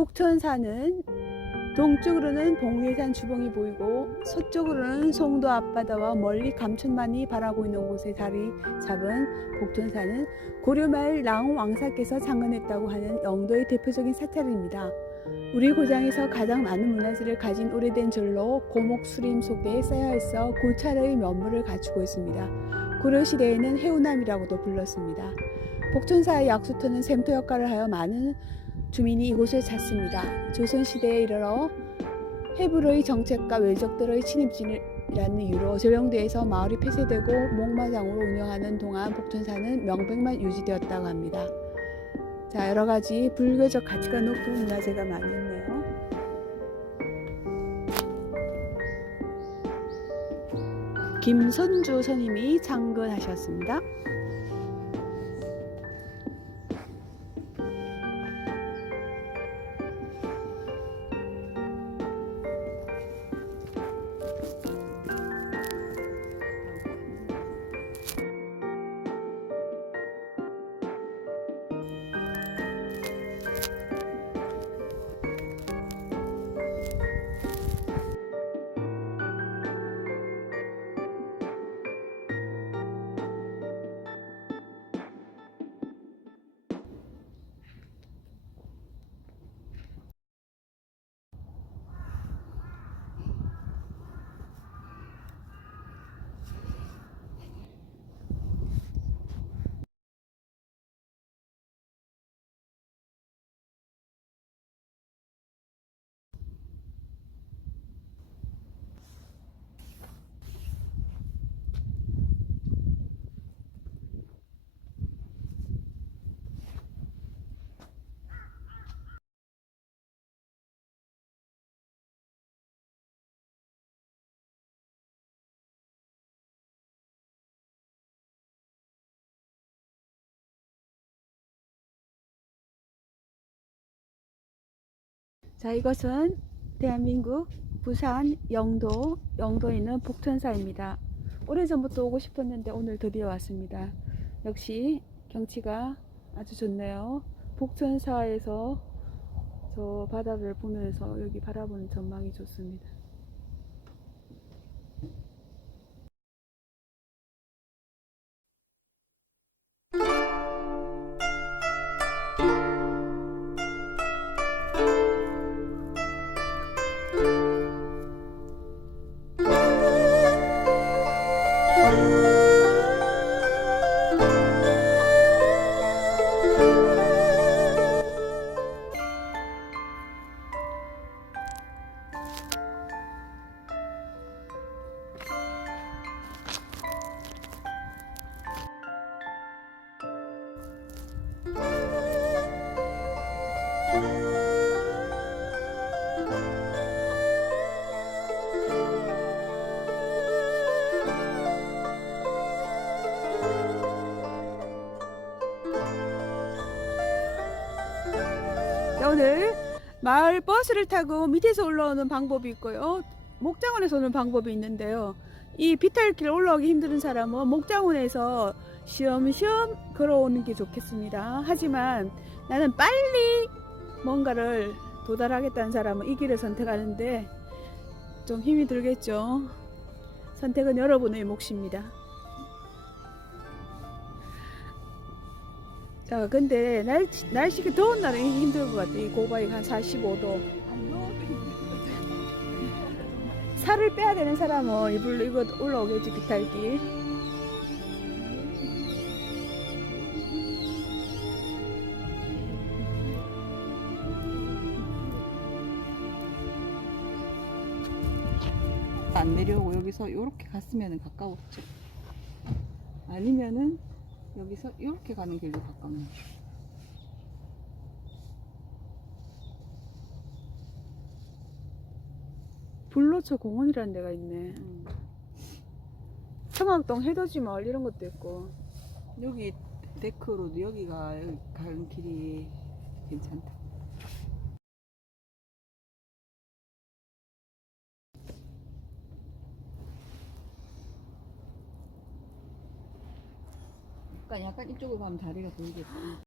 복천산은 동쪽으로는 복례산 주봉이 보이고 서쪽으로는 송도 앞바다와 멀리 감천만이 바라고 있는 곳에 자리 잡은 복천산은 고려말 나홍 왕사께서 창건했다고 하는 영도의 대표적인 사찰입니다. 우리 고장에서 가장 많은 문화재를 가진 오래된 절로 고목 수림 속에 쌓여 있어 고찰의 면모를 갖추고 있습니다. 고려시대에는 해운암이라고도 불렀습니다. 복천사의 약수터는 샘터 역할을 하여 많은 주민이 이곳을 찾습니다. 조선시대에 이르러 해불의 정책과 외적들의 침입진이라는 이유로 조영도에서 마을이 폐쇄되고 목마장으로 운영하는 동안 복천사는 명백만 유지되었다고 합니다. 자, 여러가지 불교적 가치가 높은 문화재가 많이 있네요. 김선주 스님이 창건하셨습니다. 자, 이것은 대한민국 부산 영도에 있는 복천사입니다. 오래전부터 오고 싶었는데 오늘 드디어 왔습니다. 역시 경치가 아주 좋네요. 복천사에서 저 바다를 보면서 여기 바라보는 전망이 좋습니다. 오늘 마을 버스를 타고 밑에서 올라오는 방법이 있고요. 목장원에서 오는 방법이 있는데요. 이 비탈길 올라오기 힘든 사람은 목장원에서 쉬엄쉬엄 걸어오는 게 좋겠습니다. 하지만 나는 빨리 뭔가를 도달하겠다는 사람은 이 길을 선택하는데 좀 힘이 들겠죠. 선택은 여러분의 몫입니다. 자, 근데 날씨가 더운 날은 힘들 것 같아. 이 고바이가 한 45도. 살을 빼야 되는 사람은 이불로 이거 올라오겠지, 비탈길. 안 내려오고 여기서 이렇게 갔으면 가까웠죠. 아니면은 여기서 이렇게 가는 길도 가깝네. 불로초 공원이라는 데가 있네. 청학동 해돋이 마을 이런 것도 있고. 여기 데크로드 여기가 가는 길이 괜찮다. 약간 이쪽으로 가면 다리가 보이겠다.